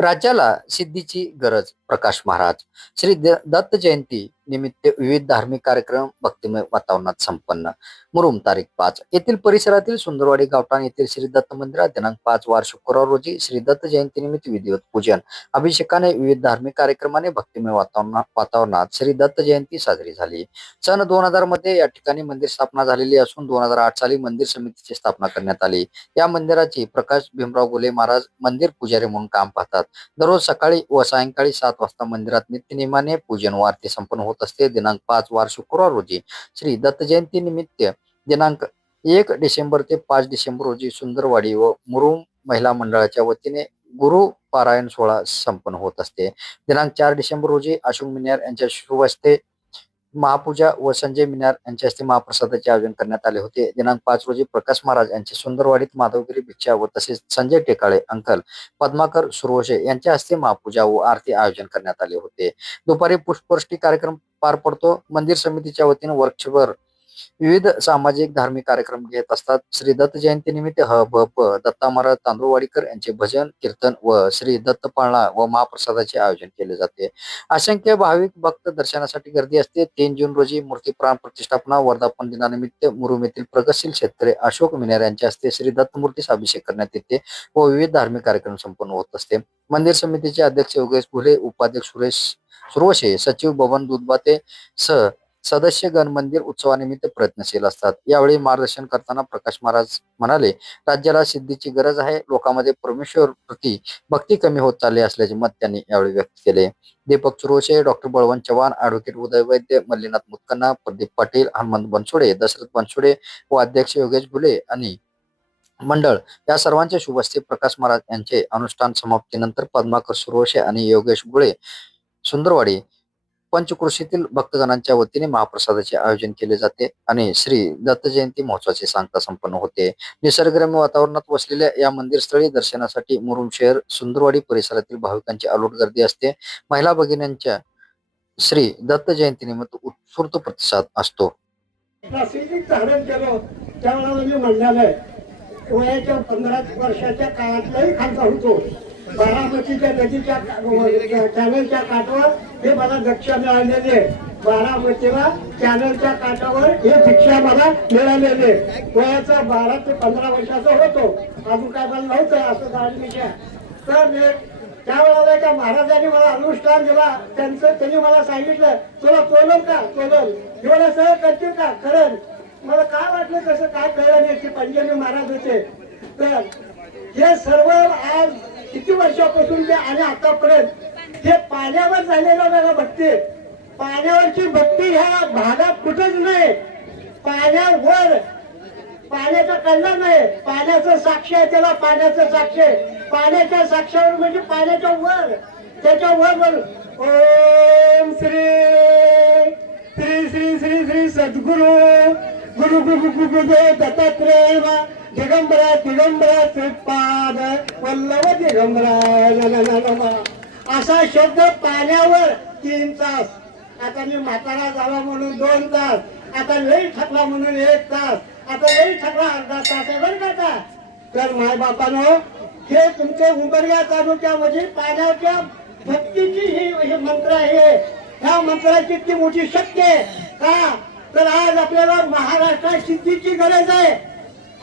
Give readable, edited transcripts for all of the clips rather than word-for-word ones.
राज्याला सिद्धीची गरज. प्रकाश महाराज. श्री दत्त जयंती निमित्त विविध धार्मिक कार्यक्रम भक्तिमय वातावरणात संपन्न. मुरुम तारीख 5. येथील परिसरातील सुंदरवाडी गावठाण येथील श्री दत्त मंदिरात दिनांक 5 वार शुक्रवार रोजी श्री दत्त जयंती निमित्त विधिवत पूजन, अभिषेकाने विविध धार्मिक कार्यक्रमाने भक्तिमय वातावरणात श्री दत्त जयंती साजरी झाली. सन 2000 मध्ये या ठिकाणी मंदिर स्थापना झालेली असून 2008 साली मंदिर समितीची स्थापना करण्यात आली. या मंदिराची प्रकाश भीमराव गोले महाराज मंदिर पुजारी म्हणून काम पाहतात. दररोज सकाळी व सायंकाळी 7 वाजता मंदिरात नित्यनेमाने पूजन व आरती संपन्न होत असते. दिनांक 5 वार शुक्रवार रोजी श्री दत्त जयंती निमित्त दिनांक 1 डिसेंबर ते 5 डिसेंबर रोजी सुंदरवाडी व मुरुम महिला मंडळाच्या वतीने गुरु पारायण सोहळा संपन्न होत असते. दिनांक 4 डिसेंबर रोजी अशोक मिन्यार यांच्या शुभ हस्ते महापूजा व संजय मिनार यांच्या हस्ते महाप्रसादाचे आयोजन करण्यात आले होते. दिनांक 5 रोजी प्रकाश महाराज यांचे सुंदरवाडीत माधवगिरी भिक्षा व तसेच संजय टेकाळे अंकल पद्माकर सुरवशे यांच्या हस्ते महापूजा व आरती आयोजन करण्यात आले होते. दुपारी पुष्पवृष्टी कार्यक्रम पार पडतो. मंदिर समितीच्या वतीने वर्षभर विविध सामाजिक धार्मिक कार्यक्रम घेत असतात. श्री दत्त जयंती निमित्त दत्ता महाराज तांदूळवाडीकर यांचे भजन कीर्तन व श्री दत्त पाळणा व महाप्रसादाचे आयोजन केले जाते. असंख्य भाविक भक्त दर्शनासाठी गर्दी असते. 3 जून रोजी मूर्ती प्राण प्रतिष्ठापना वर्धापन दिनानिमित्त मुरुम येथील प्रगतशील शेतकरी अशोक मिनार यांच्या हस्ते श्री दत्त मूर्तीस अभिषेक करण्यात येते व विविध धार्मिक कार्यक्रम संपन्न होत असते. मंदिर समितीचे अध्यक्ष योगेश घुले, उपाध्यक्ष सुरेश सुरवशे, सचिव बबन दुधबाते सह सदस्यगण मंदिर उत्सवानिमित्त प्रयत्नशील असतात. यावेळी मार्गदर्शन करताना प्रकाश महाराज म्हणाले, राज्याला सिद्धीची गरज आहे. लोकांमध्ये परमेश्वर प्रति भक्ती कमी होत चालली असल्याचे मत त्यांनी यावेळी व्यक्त केले. दीपक सुरवशे, डॉक्टर बळवंत चव्हाण, ॲडव्होकेट उदय वैद्य, मल्लीनाथ मुत्कन्ना, प्रदीप पाटील, हनुमंत बनसोडे, दशरथ बनसोडे व अध्यक्ष योगेश घुले आणि मंडळ या सर्वांच्या शुभ हस्ते प्रकाश महाराज यांचे अनुष्ठान समाप्तीनंतर पद्माकर सुरवशे आणि योगेश घुले सुंदरवाडी पंचकृषीतील भक्तगणांच्या वतीने महाप्रसादाचे आयोजन केले जाते आणि श्री दत्त जयंती महोत्सवाची सांगता संपन्न होते. निसर्गरम्य वातावरणात वसलेल्या या मंदिरस्थळी दर्शनासाठी मुरुम शहर सुंदरवाडी परिसरातील भाविकांची अलोट गर्दी असते. महिला भगिनींच्या श्री दत्त जयंतीनिमित्त उत्स्फूर्त प्रतिसाद असतो. वयाच्या 15 वर्षाच्या काळातलाही खालचा होतो. बारामतीच्या नदीच्या चॅनलच्या काठावर हे मला दक्षा मिळालेले. बारामतीला चॅनलच्या काठावर हे भिक्षा मला मिळालेले. वयाचा 12 ते 15 वर्षाचा होतो. अजून काय मला नव्हतं असं धार्मिका. तर त्यावेळेला त्या महाराजांनी मला अनुष्ठान दिला. त्यांनी मला सांगितलं, तुला तोलम का तोलम एवढं सगळं करतील का करेल. मला काय वाटलं कसं काय कळलं नाही की पंजाबी महाराज होते. तर हे सर्व आज किती वर्षापासून ते आणि आतापर्यंत हे पाण्यावर झालेलं मला भक्ती. पाण्यावरची भक्ती ह्या भागात कुठेच नाही. पाण्यावर पाण्याचा कल्ला नाही. पाण्याचं साक्ष आहे त्याला. पाण्याचं साक्ष पाण्याच्या साक्षावर म्हणजे पाण्याच्या वर त्याच्या वर ओम श्री श्री श्री श्री श्री सद्गुरु गुरु गुरु गुरु दत्तात्रेय दिगंबरा दिगंबरा श्रीपाद वल्लभ दिगंबरा असा शब्द पाण्यावर 3 तास. आता मी म्हातारा झाला म्हणून 2 तास. आता लई थकला म्हणून 1 तास. आता लई थकला अर्धा तास आहे बरं का. तर माय बापानो हे तुमच्या उंबरगा तालुक्यामध्ये पाण्याच्या भक्तीची ही मंत्र आहे. ह्या मंत्राची ती मोठी शक्ती आहे का. तर आज आपल्याला महाराष्ट्रात सिद्धीची गरज आहे.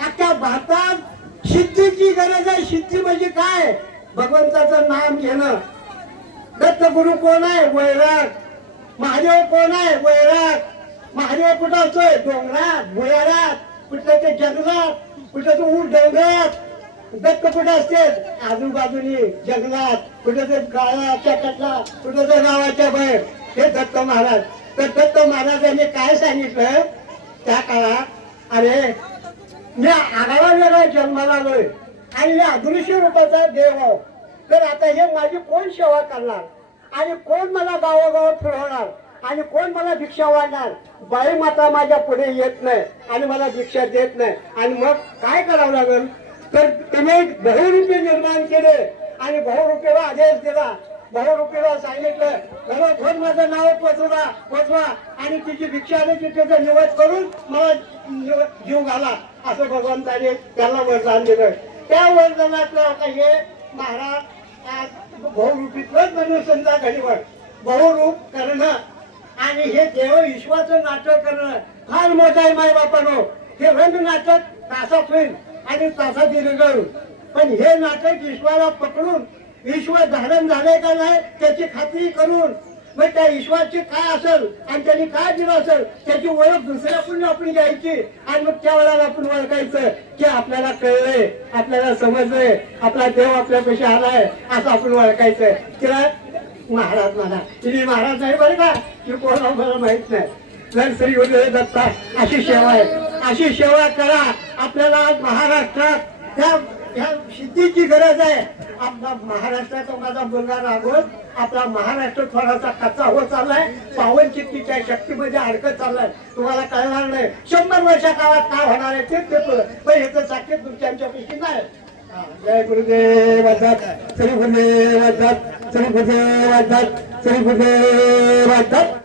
अख्ख्या भारतात सिद्धीची गरज आहे. सिद्धी म्हणजे काय. भगवंताचं नाम घेणं. दत्तगुरु कोण आहे. वैराग. महादेव कोण आहे. वैराग. महादेव कुठं असतोय. डोंगरात भुयारात कुठल्या ते जंगलात कुठं तो ऊर डोंगरात. दत्त कुठे असते आजूबाजूनी जंगलात कुठे ते गावाच्या कटला कुठे ते गावाच्या बाहेर. हे दत्त महाराज. तर दत्त महाराजांनी काय सांगितलं त्या काळात, अरे मी आगावा वेगळा जन्माला आलोय आणि अदृश्य रूपाचा देव आहो. तर आता हे माझी कोण सेवा करणार आणि कोण मला गावागावात फिरवणार आणि कोण मला भिक्षा वाढणार? बाई माता माझ्या पुढे येत नाही आणि मला भिक्षा देत नाही. आणि मग काय करावं लागेल? तर तिने बहुरूपी निर्माण केले आणि बहुरूपीला आदेश दिला. बहुरूपीला सांगितलं घरोघर माझं नाव पोचवा आणि तिची भिक्षा आली की त्याचा निवड करून मला जीव घाला, असं भगवंताने त्याला वरदान दिलं. त्या वरदानातलं आता हे महाराज आज बहुरूपीतलंच मनुष्यांचा घडीवर बहुरूप करणं आणि हे देव विश्वाचं नाटक करणं फार मोठं आहे माय बापानो. हे रंग नाटक तासात होईल आणि तासात दिलं, पण हे नाटक ईश्वराला पकडून ईश्वर धारण झाले का नाही त्याची खात्री करून मग त्या ईश्वराची काय असेल आणि त्यांनी काय दिलं असेल त्याची ओळख दुसऱ्याकडून आपण घ्यायची आणि मग त्या वेळेला आपण ओळखायचं की आपल्याला कळलंय, आपल्याला समजलंय, आपला देव आपल्यापाशी आलाय असं आपण ओळखायचं. तिला महाराज म्हणा, तिने महाराज नाही बरं का, की कोणा मला माहित नाही. जर श्री गुरुदेव दत्ता अशी सेवा आहे, अशी सेवा करा. आपल्याला आज महाराष्ट्रात ह्या सिद्धीची गरज आहे. आपला महाराष्ट्राचा माझा मुलगा राघव, आपला महाराष्ट्र थोडासा कच्चा होत चाललाय, पावन चित्तीच्या शक्तीमध्ये अडकत चाललाय. तुम्हाला कळणार नाही 100 वर्षा काळात काय होणार आहे ते पण याचं साक्षी तुमच्यापैकी नाही. जय गुरुदेव दत्त, श्री गुरुदेव दत्त, श्री गुरुदेव दत्त, श्री गुरुदेव दत्त.